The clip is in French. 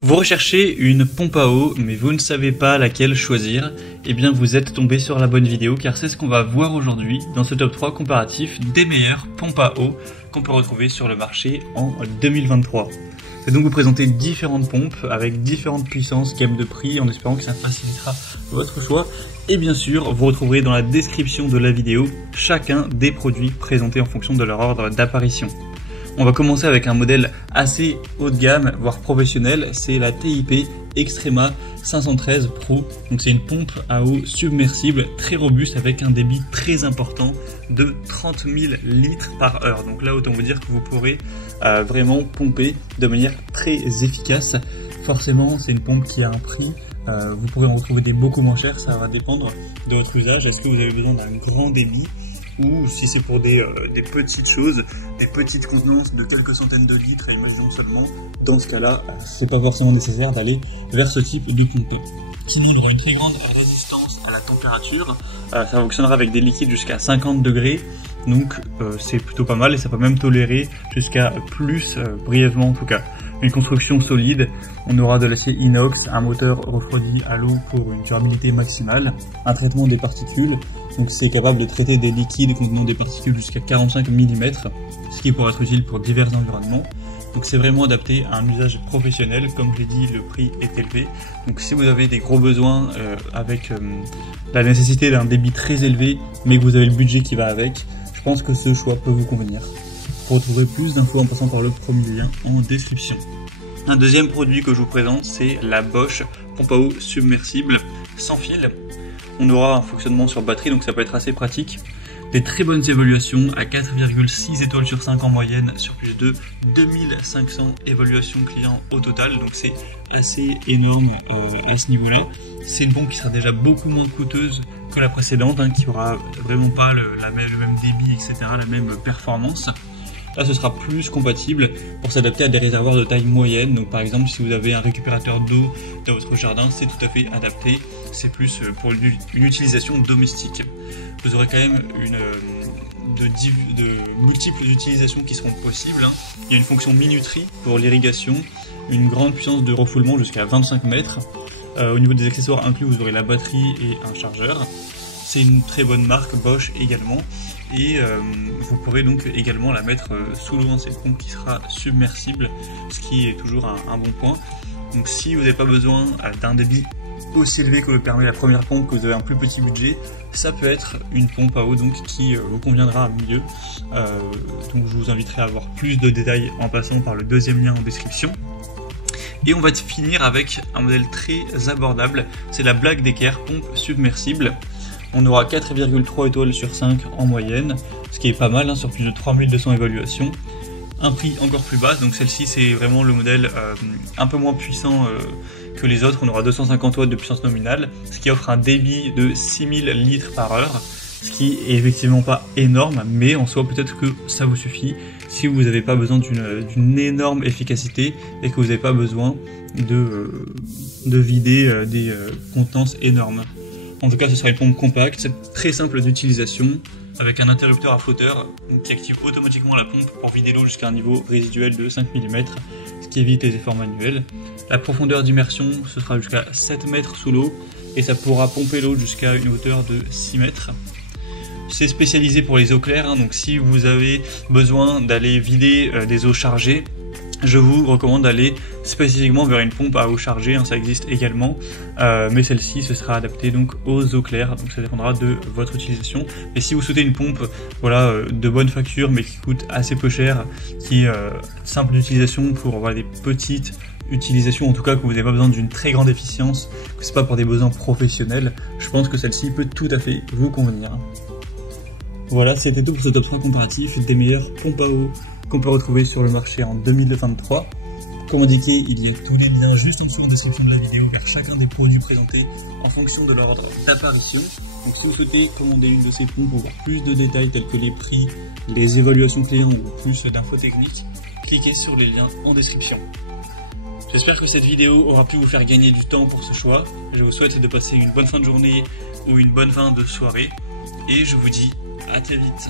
Vous recherchez une pompe à eau, mais vous ne savez pas laquelle choisir, eh bien vous êtes tombé sur la bonne vidéo car c'est ce qu'on va voir aujourd'hui dans ce top 3 comparatif des meilleures pompes à eau qu'on peut retrouver sur le marché en 2023. Je vais donc vous présenter différentes pompes avec différentes puissances, gamme de prix, en espérant que ça facilitera votre choix. Et bien sûr, vous retrouverez dans la description de la vidéo chacun des produits présentés en fonction de leur ordre d'apparition. On va commencer avec un modèle assez haut de gamme, voire professionnel, c'est la TIP Extrema 513 Pro. Donc c'est une pompe à eau submersible très robuste avec un débit très important de 30 000 litres par heure. Donc là, autant vous dire que vous pourrez vraiment pomper de manière très efficace. Forcément, c'est une pompe qui a un prix. Vous pourrez en retrouver des beaucoup moins chers, ça va dépendre de votre usage. Est-ce que vous avez besoin d'un grand débit ? Ou si c'est pour des petites choses, des petites contenances de quelques centaines de litres, imaginons seulement, dans ce cas-là, c'est pas forcément nécessaire d'aller vers ce type de pompe. Sinon, il aura une très grande résistance à la température, ça fonctionnera avec des liquides jusqu'à 50 degrés, donc c'est plutôt pas mal et ça peut même tolérer jusqu'à plus, brièvement en tout cas. Une construction solide, on aura de l'acier inox, un moteur refroidi à l'eau pour une durabilité maximale, un traitement des particules, donc c'est capable de traiter des liquides contenant des particules jusqu'à 45 mm, ce qui pourrait être utile pour divers environnements. Donc c'est vraiment adapté à un usage professionnel, comme je l'ai dit, le prix est élevé. Donc si vous avez des gros besoins avec la nécessité d'un débit très élevé, mais que vous avez le budget qui va avec, je pense que ce choix peut vous convenir. Vous retrouverez plus d'infos en passant par le premier lien en description. Un deuxième produit que je vous présente, c'est la Bosch pompe à eau submersible sans fil. On aura un fonctionnement sur batterie, donc ça peut être assez pratique. Des très bonnes évaluations à 4,6 étoiles sur 5 en moyenne sur plus de 2500 évaluations clients au total, donc c'est assez énorme à ce niveau-là. C'est une pompe qui sera déjà beaucoup moins coûteuse que la précédente, qui aura vraiment pas le même débit, etc., la même performance. Là, ce sera plus compatible pour s'adapter à des réservoirs de taille moyenne. Donc, par exemple, si vous avez un récupérateur d'eau dans votre jardin, c'est tout à fait adapté. C'est plus pour une utilisation domestique. Vous aurez quand même de multiples utilisations qui seront possibles. Il y a une fonction minuterie pour l'irrigation, une grande puissance de refoulement jusqu'à 25 mètres. Au niveau des accessoires inclus, vous aurez la batterie et un chargeur. C'est une très bonne marque, Bosch également. Et vous pourrez donc également la mettre sous l'eau, cette pompe qui sera submersible, ce qui est toujours un bon point. Donc si vous n'avez pas besoin d'un débit aussi élevé que le permet la première pompe, que vous avez un plus petit budget, ça peut être une pompe à eau donc qui vous conviendra mieux. Donc je vous inviterai à avoir plus de détails en passant par le deuxième lien en description. Et on va finir avec un modèle très abordable, c'est la Black Decker pompe submersible. On aura 4,3 étoiles sur 5 en moyenne, ce qui est pas mal, sur plus de 3200 évaluations. Un prix encore plus bas, donc celle-ci c'est vraiment le modèle un peu moins puissant que les autres. On aura 250 watts de puissance nominale, ce qui offre un débit de 6000 litres par heure, ce qui est effectivement pas énorme, mais en soi peut-être que ça vous suffit si vous n'avez pas besoin d'une énorme efficacité et que vous n'avez pas besoin de vider des contenances énormes. En tout cas, ce sera une pompe compacte, très simple d'utilisation, avec un interrupteur à flotteur qui active automatiquement la pompe pour vider l'eau jusqu'à un niveau résiduel de 5 mm, ce qui évite les efforts manuels. La profondeur d'immersion, ce sera jusqu'à 7 mètres sous l'eau, et ça pourra pomper l'eau jusqu'à une hauteur de 6 mètres. C'est spécialisé pour les eaux claires, donc si vous avez besoin d'aller vider des eaux chargées, je vous recommande d'aller spécifiquement vers une pompe à eau chargée, ça existe également, mais celle-ci ce sera adapté donc aux eaux claires, donc ça dépendra de votre utilisation. Et si vous souhaitez une pompe de bonne facture mais qui coûte assez peu cher, qui est simple d'utilisation pour des petites utilisations, en tout cas que vous n'avez pas besoin d'une très grande efficience, que c'est pas pour des besoins professionnels, je pense que celle-ci peut tout à fait vous convenir. Voilà, c'était tout pour ce top 3 comparatif des meilleures pompes à eau qu'on peut retrouver sur le marché en 2023. Comme indiqué, il y a tous les liens juste en dessous en description de la vidéo vers chacun des produits présentés en fonction de leur ordre d'apparition. Donc si vous souhaitez commander une de ces pompes pour voir plus de détails tels que les prix, les évaluations clients ou plus d'infos techniques, cliquez sur les liens en description. J'espère que cette vidéo aura pu vous faire gagner du temps pour ce choix. Je vous souhaite de passer une bonne fin de journée ou une bonne fin de soirée et je vous dis à très vite.